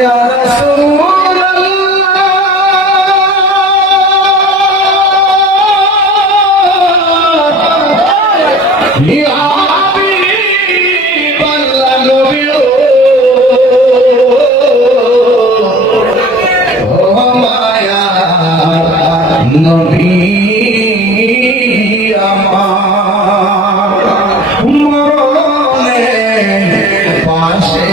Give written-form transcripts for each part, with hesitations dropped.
يا رسول الله يا حبيب الله نبي او মায়া নবী আমার মনে পাশে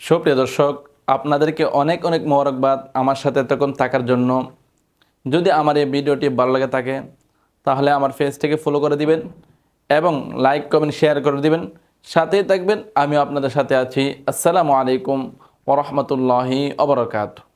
সুপ্রিয় দর্শক, আপনাদেরকে অনেক অনেক মোবারকবাদ আমার সাথে এতক্ষণ থাকার জন্য। যদি আমার এই ভিডিওটি ভালো লাগে থাকে তাহলে আমার পেজটিকে ফলো করে দিবেন এবং লাইক কমেন্ট শেয়ার করে দিবেন, সাথেই থাকবেন। আমিও আপনাদের সাথে আছি। আসসালামু আলাইকুম ওয়া রাহমাতুল্লাহি ওয়া বারাকাতুহু।